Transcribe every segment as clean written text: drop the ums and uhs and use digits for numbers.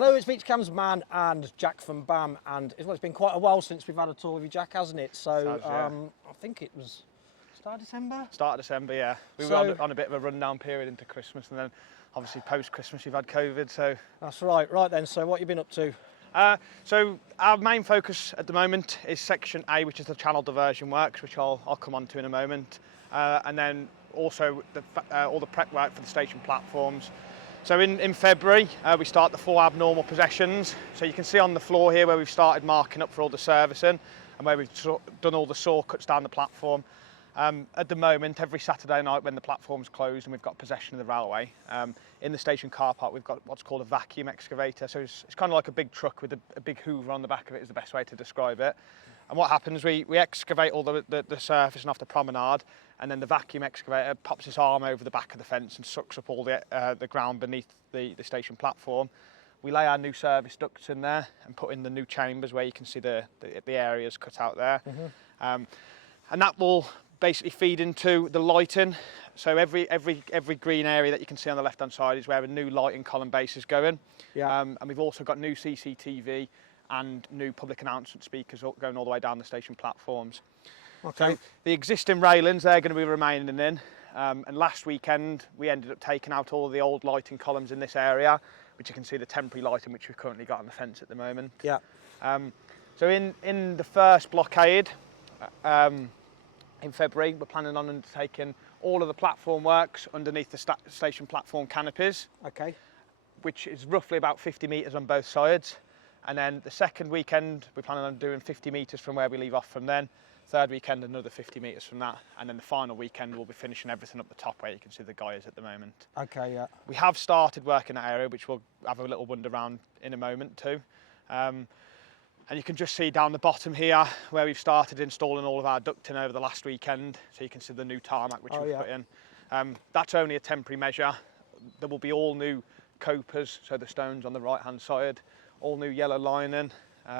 Hello, it's Beach Cam's Man and Jack from Bam, and it's been quite a while since we've had a tour with you, Jack, hasn't it? So I think it was start of December? Start of December, yeah. We were on a bit of a rundown period into Christmas, and then obviously post-Christmas you've had COVID, so... That's right. Right then, so what have you been up to? So our main focus at the moment is Section A, which is the channel diversion works, which I'll come on to in a moment. And then also all the prep work for the station platforms. So in February, we start the 4 abnormal possessions. So you can see on the floor here where we've started marking up for all the servicing and where we've done all the saw cuts down the platform. At the moment, every Saturday night when the platform's closed and we've got possession of the railway, in the station car park we've got what's called a vacuum excavator. So it's kind of like a big truck with a big hoover on the back of it is the best way to describe it. And what happens, we excavate all the surface and off the promenade, and then the vacuum excavator pops its arm over the back of the fence and sucks up all the ground beneath the station platform. We lay our new service ducts in there and put in the new chambers where you can see the areas cut out there. Mm-hmm. And that will basically feed into the lighting. So every green area that you can see on the left hand side is where a new lighting column base is going. Yeah. And we've also got new CCTV and new public announcement speakers going all the way down the station platforms. Okay. So the existing railings, they're going to be remaining in. And last weekend we ended up taking out all the old lighting columns in this area, which you can see the temporary lighting which we've currently got on the fence at the moment. Yeah. So in the first blockade, in February, we're planning on undertaking all of the platform works underneath the station platform canopies. Okay. Which is roughly about 50 metres on both sides. And then the second weekend, we're planning on doing 50 metres from where we leave off from then. Third weekend, another 50 metres from that. And then the final weekend, we'll be finishing everything up the top where you can see the guys at the moment. Okay, yeah. We have started work in that area, which we'll have a little wander around in a moment too. And you can just see down the bottom here where we've started installing all of our ducting over the last weekend. So you can see the new tarmac which we've put in. That's only a temporary measure. There will be all new copers, so the stones on the right hand side, all new yellow lining,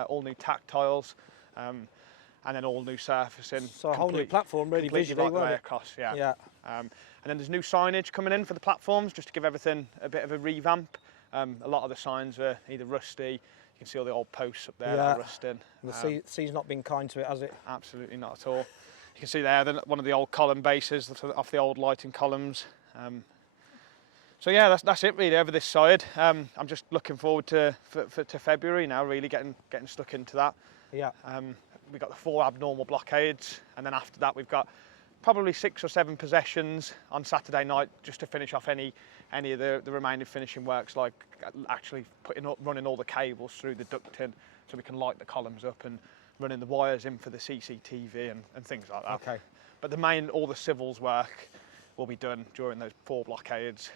all new tactiles, and then all new surfacing. So a whole new platform really visually, right the way across, yeah. And then there's new signage coming in for the platforms just to give everything a bit of a revamp. A lot of the signs are either rusty. You can see all the old posts up there that are rusting. The sea's not been kind to it, has it? Absolutely not at all. You can see there one of the old column bases off the old lighting columns. So yeah, that's it really over this side. I'm just looking forward to February now, really getting stuck into that. Yeah. We've got the 4 abnormal blockades, and then after that we've got probably 6 or 7 possessions on Saturday night just to finish off any of the remaining finishing works, like actually running all the cables through the ducting so we can light the columns up and running the wires in for the CCTV and things like that. Okay. But all the civils work will be done during those 4 blockades.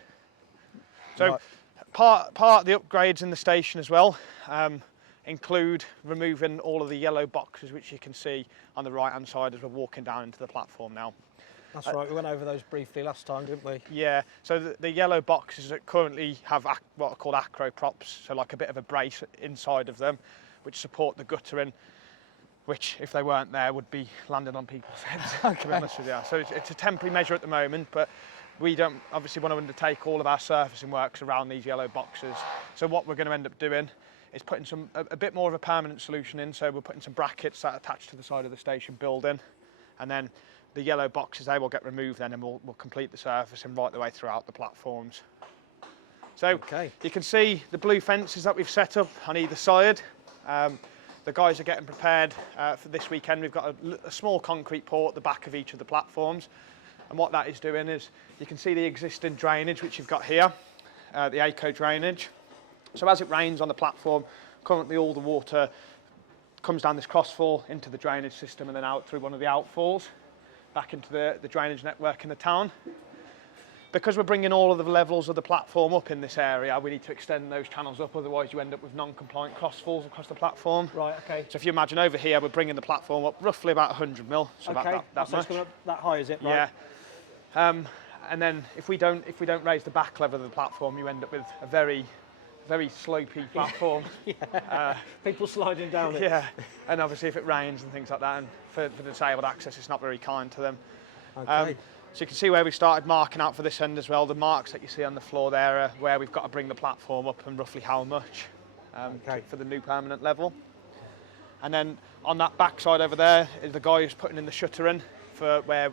So part of the upgrades in the station as well include removing all of the yellow boxes which you can see on the right hand side as we're walking down into the platform now. That's right, we went over those briefly last time, didn't we? Yeah, so the yellow boxes that currently have what are called acro props, so like a bit of a brace inside of them, which support the guttering, which if they weren't there would be landing on people's heads, to be honest with you. So it's a temporary measure at the moment, but we don't obviously want to undertake all of our surfacing works around these yellow boxes. So what we're going to end up doing is putting a bit more of a permanent solution in. So we're putting some brackets that are attached to the side of the station building, and then the yellow boxes, they will get removed then, and we'll complete the surfacing right the way throughout the platforms. So you can see the blue fences that we've set up on either side. The guys are getting prepared for this weekend. We've got a small concrete pour at the back of each of the platforms. And what that is doing is, you can see the existing drainage which you've got here, the eco drainage. So as it rains on the platform, currently all the water comes down this crossfall into the drainage system and then out through one of the outfalls, back into the drainage network in the town. Because we're bringing all of the levels of the platform up in this area, we need to extend those channels up, otherwise you end up with non-compliant crossfalls across the platform. Right, okay. So if you imagine over here, we're bringing the platform up roughly about 100 mil, so about that much. So that high, is it? Right. Yeah. And then if we don't raise the back level of the platform, you end up with a very slopey platform. People sliding down it. Yeah, and obviously if it rains and things like that, and for the disabled access, it's not very kind to them. Okay. So you can see where we started marking out for this end as well. The marks that you see on the floor there are where we've got to bring the platform up and roughly how much. for the new permanent level. And then on that back side over there is the guy who's putting in the shutter in for where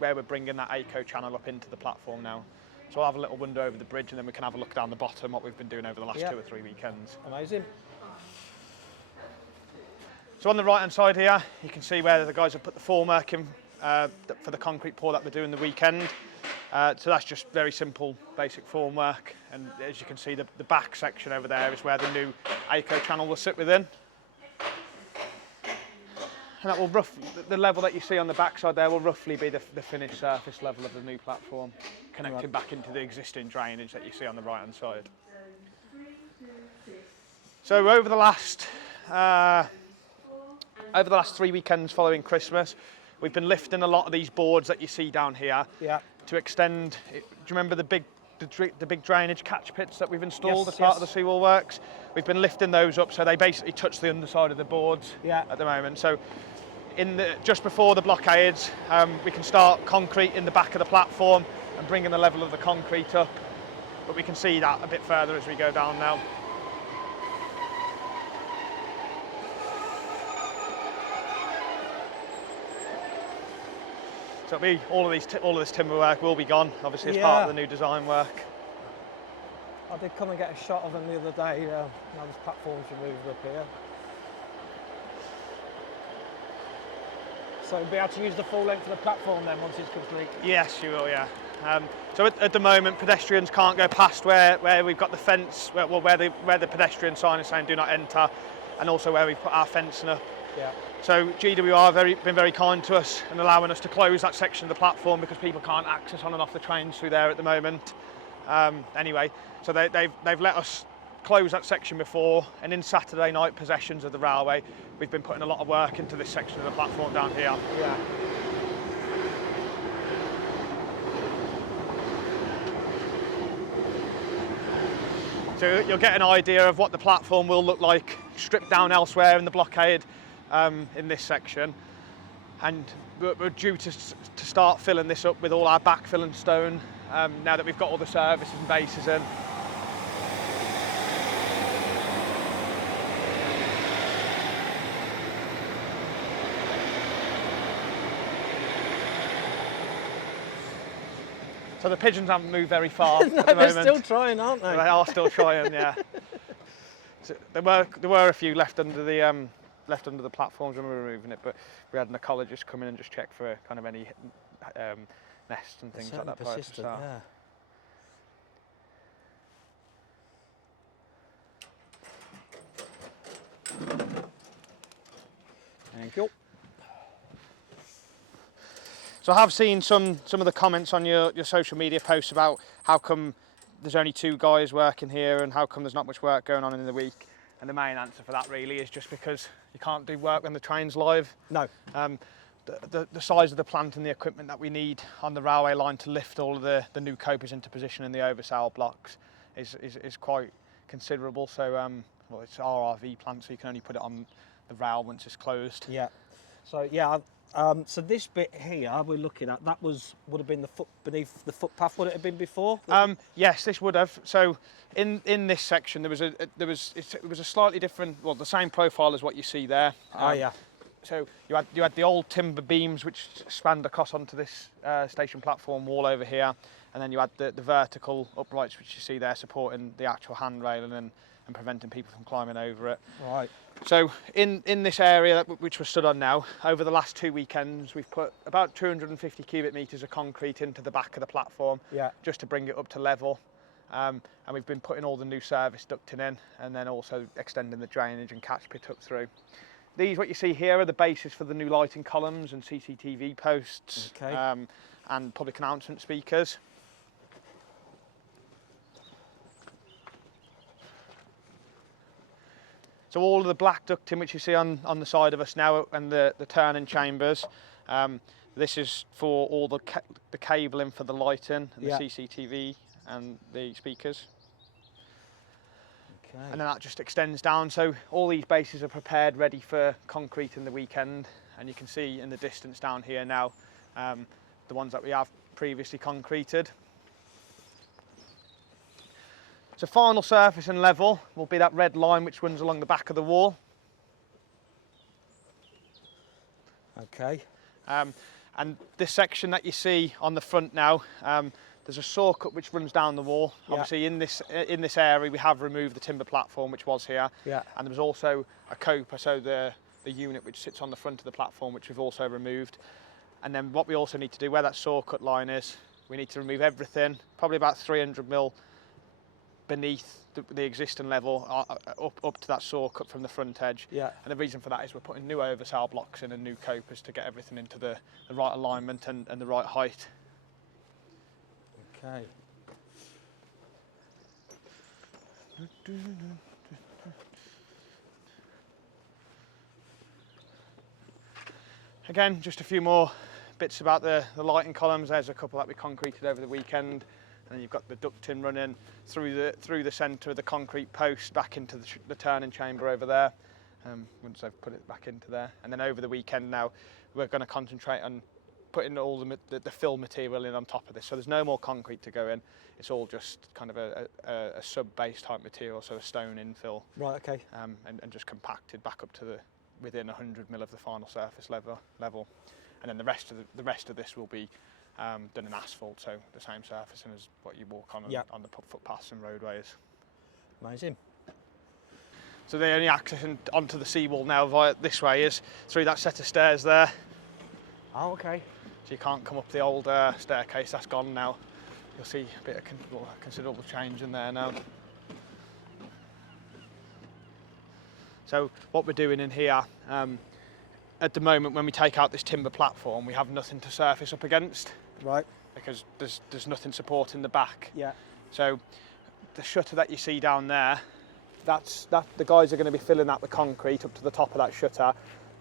we're bringing that ACO channel up into the platform now. So I'll have a little window over the bridge and then we can have a look down the bottom, what we've been doing over the last 2 or 3 weekends. Amazing. So on the right hand side here, you can see where the guys have put the formwork in for the concrete pour that we're doing the weekend. So that's just very simple, basic formwork. And as you can see, the back section over there is where the new ACO channel will sit within. And that will the level that you see on the back side there will roughly be the finished surface level of the new platform, connecting back into the existing drainage that you see on the right hand side. So over the last 3 weekends following Christmas, we've been lifting a lot of these boards that you see down here to extend. Do you remember the big drainage catch pits that we've installed as part of the seawall works? We've been lifting those up so they basically touch the underside of the boards at the moment. So just before the blockades, we can start concrete in the back of the platform and bringing the level of the concrete up. But we can see that a bit further as we go down now. So it'll be all of this timber work will be gone, obviously, as part of the new design work. I did come and get a shot of them the other day. Now this platform's removed up here. So we'll be able to use the full length of the platform then once it's complete? Yes, you will, yeah. So at the moment, pedestrians can't go past where we've got the fence, where the pedestrian sign is saying do not enter, and also where we've put our fencing up. Yeah. So GWR been very kind to us and allowing us to close that section of the platform because people can't access on and off the trains through there at the moment. Anyway, so they've let us close that section before, and in Saturday night possessions of the railway, we've been putting a lot of work into this section of the platform down here. Yeah. So you'll get an idea of what the platform will look like stripped down elsewhere in the blockade in this section. And we're due to start filling this up with all our backfill and stone now that we've got all the services and bases in. So the pigeons haven't moved very far at the moment. They're still trying, aren't they? They are still trying, yeah. So there were a few left under the platforms when we were removing it, but we had an ecologist come in and just check for kind of any nests and things like that. Persistent, yeah. Thank you. So I have seen some of the comments on your social media posts about how come there's only 2 guys working here and how come there's not much work going on in the week. And the main answer for that really is just because you can't do work when the train's live. No. The size of the plant and the equipment that we need on the railway line to lift all of the new copers into position in the oversail blocks is quite considerable. So well, it's RRV plant, so you can only put it on the rail once it's closed. Yeah. So yeah. So this bit here we're looking at, that would have been the foot beneath the footpath. Would it have been before? Yes, this would have. So in this section it was a slightly different, well, the same profile as what you see there. Yeah. So you had the old timber beams which spanned across onto this station platform wall over here, and then you had the vertical uprights which you see there supporting the actual handrail and preventing people from climbing over it. Right. So in this area which we're stood on now, over the last 2 weekends, we've put about 250 cubic metres of concrete into the back of the platform, just to bring it up to level. And we've been putting all the new service ducting in, and then also extending the drainage and catch pit up through. These, what you see here, are the bases for the new lighting columns and CCTV posts, and public announcement speakers. So all of the black ducting which you see on the side of us now, and the turning chambers, this is for all the cabling for the lighting and the CCTV and the speakers. Okay. And then that just extends down, so all these bases are prepared, ready for concrete in the weekend. And you can see in the distance down here now, the ones that we have previously concreted. So final surface and level will be that red line which runs along the back of the wall. Okay. And this section that you see on the front now, there's a saw cut which runs down the wall. Yeah. Obviously in this area we have removed the timber platform which was here. Yeah. And there was also a coper, so the unit which sits on the front of the platform, which we've also removed. And then what we also need to do, where that saw cut line is, we need to remove everything, probably about 300 mil beneath the existing level, up to that saw cut from the front edge. Yeah. And the reason for that is we're putting new oversail blocks in and new copers to get everything into the right alignment and the right height. Okay. Again, just a few more bits about the lighting columns. There's a couple that we concreted over the weekend, and then you've got the ducting running through the centre of the concrete post back into the turning chamber over there. Once I've put it back into there, and then over the weekend now we're going to concentrate on putting all the fill material in on top of this. So there's no more concrete to go in. It's all just kind of a sub-base type material, so a stone infill. Right. Okay. And just compacted back up to within 100 mil of the final surface level. And then the rest of this will be done in asphalt, so the same surfacing as what you walk on on the footpaths and roadways. Amazing. So the only access onto the seawall now via this way is through that set of stairs there. Oh, okay. So you can't come up the old staircase, that's gone now. You'll see a bit of considerable change in there now. So what we're doing in here, at the moment when we take out this timber platform, we have nothing to surface up against. Right. Because there's nothing supporting the back. Yeah. So the shutter that you see down there, the guys are going to be filling that with concrete up to the top of that shutter,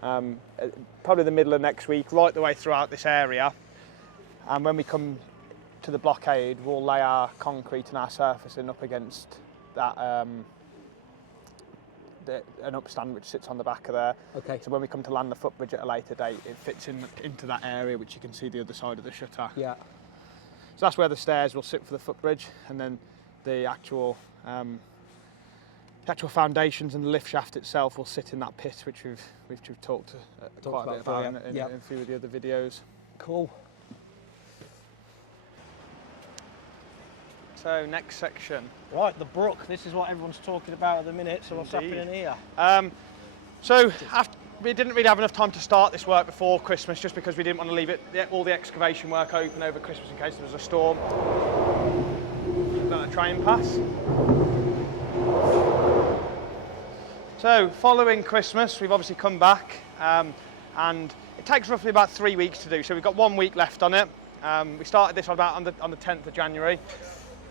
probably the middle of next week, right the way throughout this area. And when we come to the blockade, we'll lay our concrete and our surfacing up against that an upstand which sits on the back of there. Okay. So when we come to land the footbridge at a later date, it fits into that area which you can see the other side of the shutter. Yeah. So that's where the stairs will sit for the footbridge, and then the actual foundations and the lift shaft itself will sit in that pit which we've talked quite a bit about in a few of the other videos. Cool. So next section. Right, the brook. This is what everyone's talking about at the minute. So what's happening here? We didn't really have enough time to start this work before Christmas, just because we didn't want to leave all the excavation work open over Christmas in case there was a storm. Then a train pass. So following Christmas, we've obviously come back, and it takes roughly about 3 weeks to do. So we've got 1 week left on it. We started this on the 10th of January.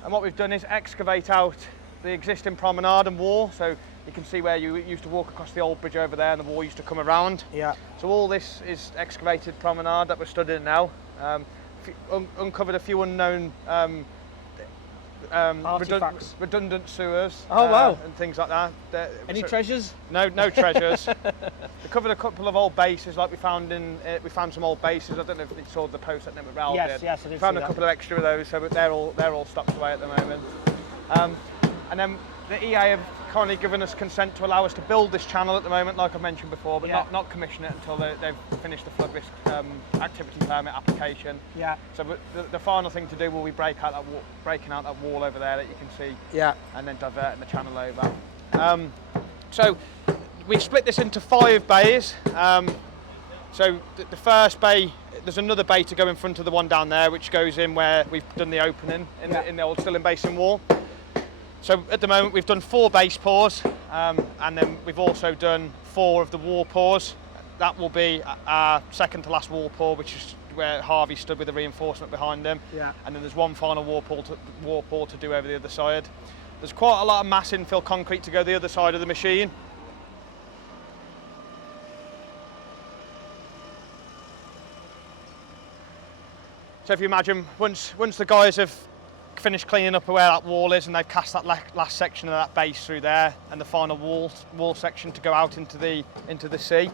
And what we've done is excavate out the existing promenade and wall. So you can see where you used to walk across the old bridge over there, and the wall used to come around. Yeah. So all this is excavated promenade that we're studying now. Uncovered a few unknown redundant sewers. Oh wow! And things like that. Any treasures? No treasures. We covered a couple of old bases, like we found some old bases. I don't know if you saw the post that Ralph did. Yes, I did. Found a couple of extra of those, so they're all stocked away at the moment. And then the EA have kindly given us consent to allow us to build this channel at the moment, like I mentioned before, but not commission it until they've finished the flood risk activity permit application. Yeah. So the final thing to do will be breaking out that wall over there that you can see. Yeah. And then diverting the channel over. So we've split this into 5 bays. So the first bay, there's another bay to go in front of the one down there, which goes in where we've done the opening in the old Stilling Basin wall. So at the moment we've done 4 base pours, and then we've also done 4 of the wall pours. That will be our second to last wall pour, which is where Harvey stood with the reinforcement behind him. Yeah. And then there's one final wall pour to do over the other side. There's quite a lot of mass infill concrete to go the other side of the machine. So if you imagine, once the guys have finished cleaning up where that wall is, and they've cast that last section of that base through there, and the final wall section to go out into the sea,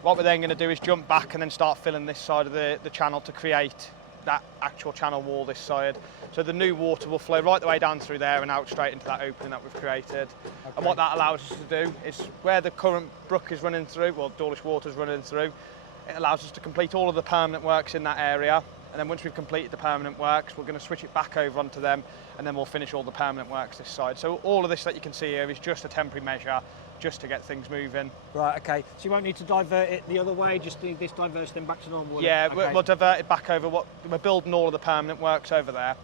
what we're then going to do is jump back and then start filling this side of the channel to create that actual channel wall this side. So the new water will flow right the way down through there and out straight into that opening that we've created. Okay. And what that allows us to do is where the current brook is running through, well, Dawlish water is running through, it allows us to complete all of the permanent works in that area. And then once we've completed the permanent works, we're going to switch it back over onto them, and then we'll finish all the permanent works this side. So all of this that you can see here is just a temporary measure, just to get things moving. Right, okay. So you won't need to divert it the other way, just do this diversion then back to normal? Yeah, okay. We'll divert it back over. We're building all of the permanent works over there.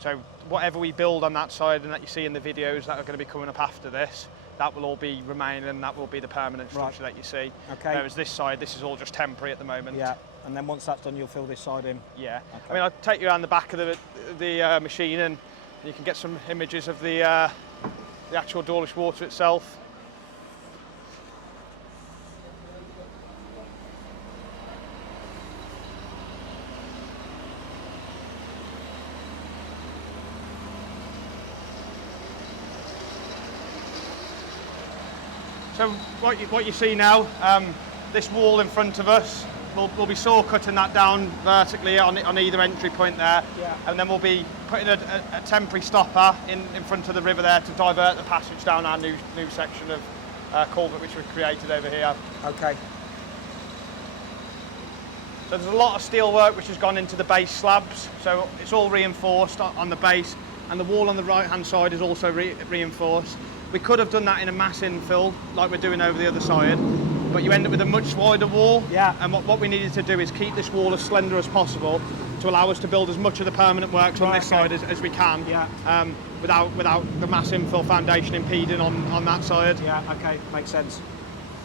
So whatever we build on that side and that you see in the videos that are going to be coming up after this, that will all be remaining, and that will be the permanent structure that you see. Okay. Whereas this side, this is all just temporary at the moment. Yeah. And then once that's done, you'll fill this side in? Yeah. Okay. I mean, I'll take you around the back of the machine, and you can get some images of the actual Dawlish water itself. So what you see now, this wall in front of us, we'll be saw cutting that down vertically on either entry point there, yeah. And then we'll be putting a temporary stopper in front of the river there to divert the passage down our new section of culvert which we've created over here. Okay. So there's a lot of steel work which has gone into the base slabs, so it's all reinforced on the base, and the wall on the right hand side is also reinforced. We could have done that in a mass infill like we're doing over the other side, but you end up with a much wider wall. Yeah. And what we needed to do is keep this wall as slender as possible to allow us to build as much of the permanent works on this side as we can, yeah. Without the mass infill foundation impeding on that side. Yeah, okay, makes sense.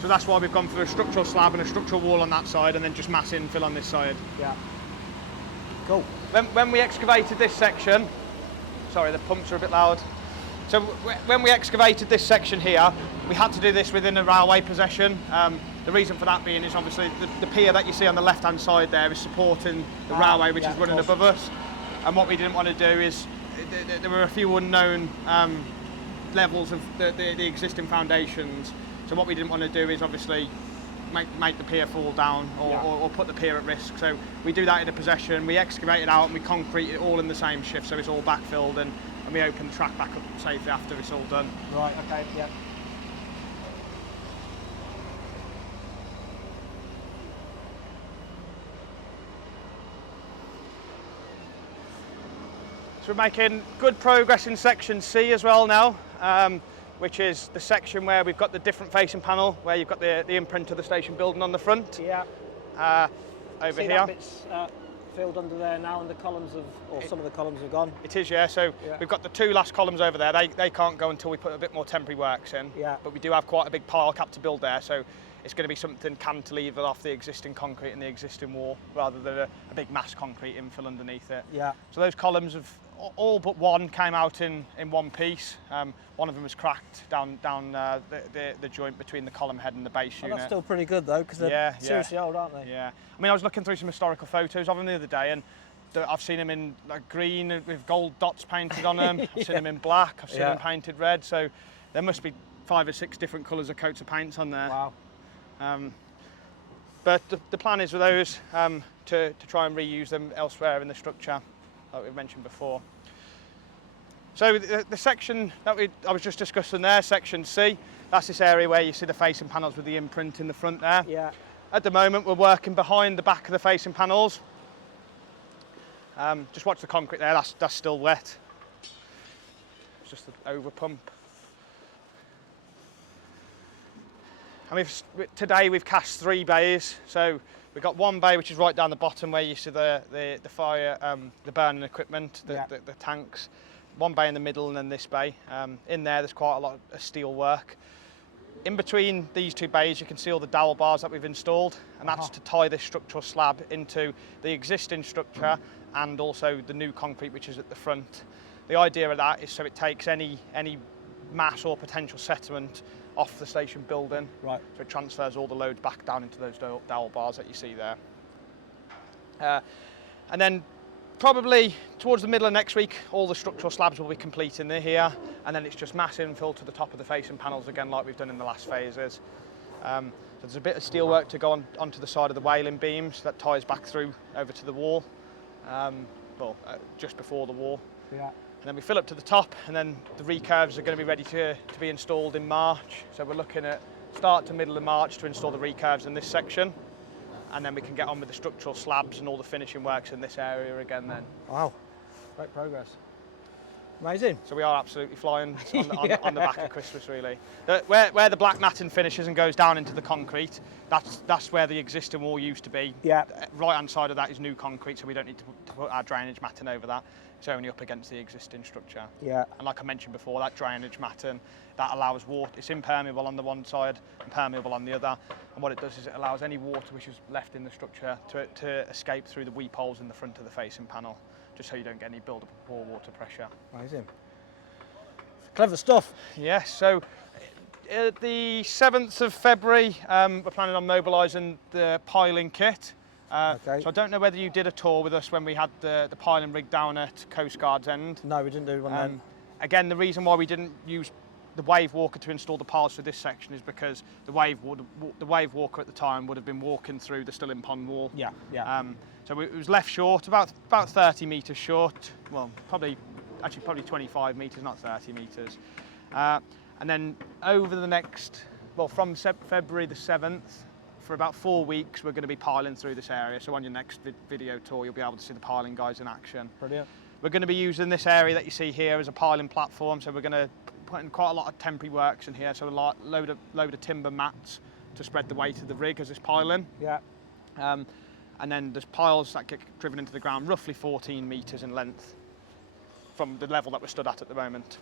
So that's why we've gone for a structural slab and a structural wall on that side, and then just mass infill on this side. Yeah. Cool. When we excavated this section, sorry, the pumps are a bit loud. So when we excavated this section here, we had to do this within a railway possession. The reason for that being is obviously the pier that you see on the left-hand side there is supporting the railway which is running above us. And what we didn't want to do is, there were a few unknown levels of the existing foundations. So what we didn't want to do is obviously make the pier fall down or put the pier at risk. So we do that in a possession, we excavate it out and we concrete it all in the same shift, so it's all backfilled, and we open the track back up safely after it's all done. Right, okay, yeah. So we're making good progress in section C as well now, which is the section where we've got the different facing panel, where you've got the imprint of the station building on the front. Yeah. Over here. That bit's filled under there now, and the columns some of the columns have gone. It is, yeah. So we've got the two last columns over there. They can't go until we put a bit more temporary works in. Yeah. But we do have quite a big pile cap to build there, so it's going to be something cantilevered off the existing concrete and the existing wall, rather than a big mass concrete infill underneath it. Yeah. So those columns have all but one came out in one piece. One of them was cracked down the joint between the column head and the base unit. That's still pretty good though, because they're seriously old, aren't they? Yeah. I mean, I was looking through some historical photos of them the other day, and I've seen them in like green with gold dots painted on them. I've seen them in black. I've seen them painted red. So there must be 5 or 6 different colours of coats of paints on there. Wow. But the plan is with those to try and reuse them elsewhere in the structure, like we mentioned before. So the section that I was just discussing there, section C, that's this area where you see the facing panels with the imprint in the front there. Yeah. At the moment we're working behind the back of the facing panels. Just watch the concrete there, that's still wet. It's just an over pump. And today we've cast 3 bays. So we've got one bay which is right down the bottom where you see the fire, the burning equipment, the tanks. One bay in the middle and then this bay. In there's quite a lot of steel work. In between these 2 bays you can see all the dowel bars that we've installed, and that's to tie this structural slab into the existing structure and also the new concrete which is at the front. The idea of that is so it takes any mass or potential settlement off the station building. Right. So it transfers all the loads back down into those dowel bars that you see there. And then probably towards the middle of next week, all the structural slabs will be complete in here, and then it's just mass infill to the top of the facing panels again, like we've done in the last phases. So there's a bit of steel work to go onto the side of the wailing beams that ties back through over to the wall. just before the wall. Yeah. And then we fill up to the top, and then the recurves are going to be ready to be installed in March. So we're looking at start to middle of March to install the recurves in this section, and then we can get on with the structural slabs and all the finishing works in this area again then. Wow, great progress. Amazing. So we are absolutely flying on the back of Christmas, really. Where the black matting finishes and goes down into the concrete, that's where the existing wall used to be. Yeah. Right hand side of that is new concrete, so we don't need to put our drainage matting over that. It's only up against the existing structure. Yeah. And like I mentioned before, that drainage matting, that allows water, it's impermeable on the one side, impermeable on the other. And what it does is it allows any water which is left in the structure to escape through the weep holes in the front of the facing panel, just so you don't get any build-up of poor water pressure. Amazing. Clever stuff. Yes, so the 7th of February, we're planning on mobilising the piling kit. Okay. So I don't know whether you did a tour with us when we had the piling rig down at Coast Guard's End. No, we didn't do one then. Again, the reason why we didn't use the wave walker to install the piles for this section is because the wave walker at the time would have been walking through the still in pond wall. Yeah, yeah. So it was left short, about 30 metres short. Well, probably 25 metres, not 30 metres. And then over the next, from February the 7th, for about 4 weeks, we're going to be piling through this area. So on your next video tour, you'll be able to see the piling guys in action. Brilliant. We're going to be using this area that you see here as a piling platform. So we're going to put in quite a lot of temporary works in here. So a load of timber mats to spread the weight of the rig as it's piling. Yeah. And then there's piles that get driven into the ground, roughly 14 metres in length from the level that we're stood at the moment.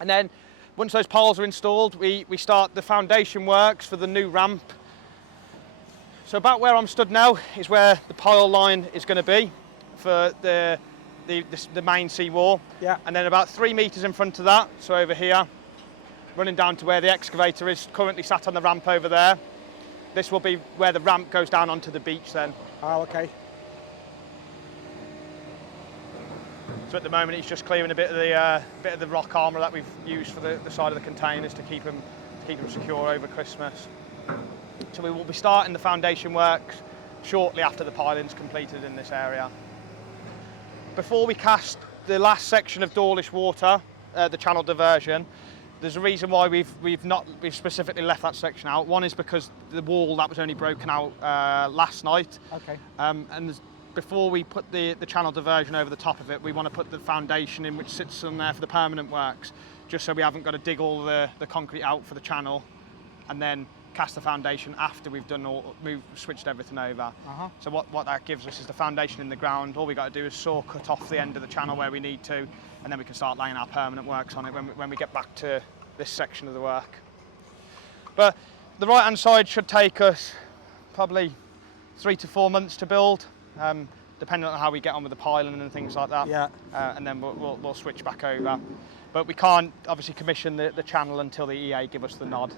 And then once those piles are installed, we start the foundation works for the new ramp. So about where I'm stood now is where the pile line is going to be for the main seawall. Yeah. And then about 3 metres in front of that, so over here, running down to where the excavator is currently sat on the ramp over there. This will be where the ramp goes down onto the beach then. Oh, okay. So at the moment it's just clearing a bit of the rock armour that we've used for the side of the containers to keep them secure over Christmas. So we will be starting the foundation works shortly after the piling's completed in this area. Before we cast the last section of Dawlish water, the channel diversion, there's a reason why we've specifically left that section out. One is because the wall that was only broken out last night. Okay. And before we put the channel diversion over the top of it, we want to put the foundation in which sits on there for the permanent works, just so we haven't got to dig all the concrete out for the channel and then cast the foundation after we've switched everything over. So what that gives us is the foundation in the ground. All we got to do is saw cut off the end of the channel where we need to, and then we can start laying our permanent works on it when we get back to this section of the work. But the right hand side should take us probably 3 to 4 months to build, depending on how we get on with the piling and things like that. Yeah. And then we'll switch back over. But we can't obviously commission the channel until the EA give us the nod.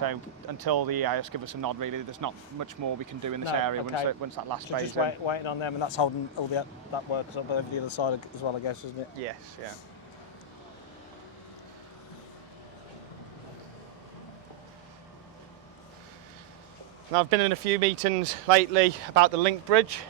So until the EA give us a nod, really, there's not much more we can do in this area once that last phase. Just waiting on them, and that's holding all that work up over the other side as well, I guess, isn't it? Yes, yeah. Now I've been in a few meetings lately about the link bridge,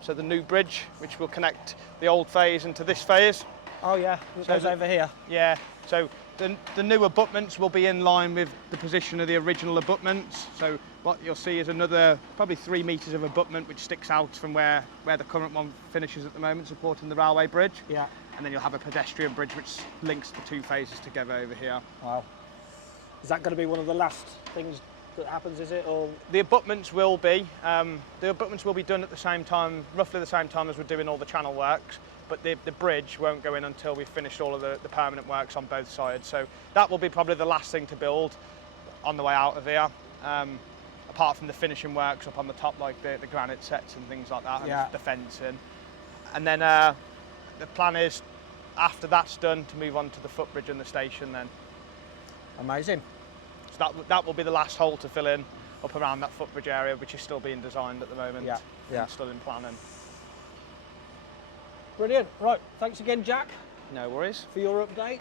so the new bridge, which will connect the old phase into this phase. Oh yeah, it goes over here. Yeah, so the new abutments will be in line with the position of the original abutments. So what you'll see is another probably 3 metres of abutment which sticks out from where the current one finishes at the moment, supporting the railway bridge. Yeah. And then you'll have a pedestrian bridge which links the two phases together over here. Wow. Is that going to be one of the last things that happens, is it? Or the abutments will be. The abutments will be done at the same time, roughly the same time as we're doing all the channel works. But the bridge won't go in until we've finished all of the permanent works on both sides. So that will be probably the last thing to build on the way out of here, apart from the finishing works up on the top, like the granite sets and things like that, and the fencing. And then the plan is, after that's done, to move on to the footbridge and the station then. Amazing. So that will be the last hole to fill in up around that footbridge area, which is still being designed at the moment. Yeah, yeah. Still in planning. Brilliant. Right, thanks again, Jack. No worries. For your update.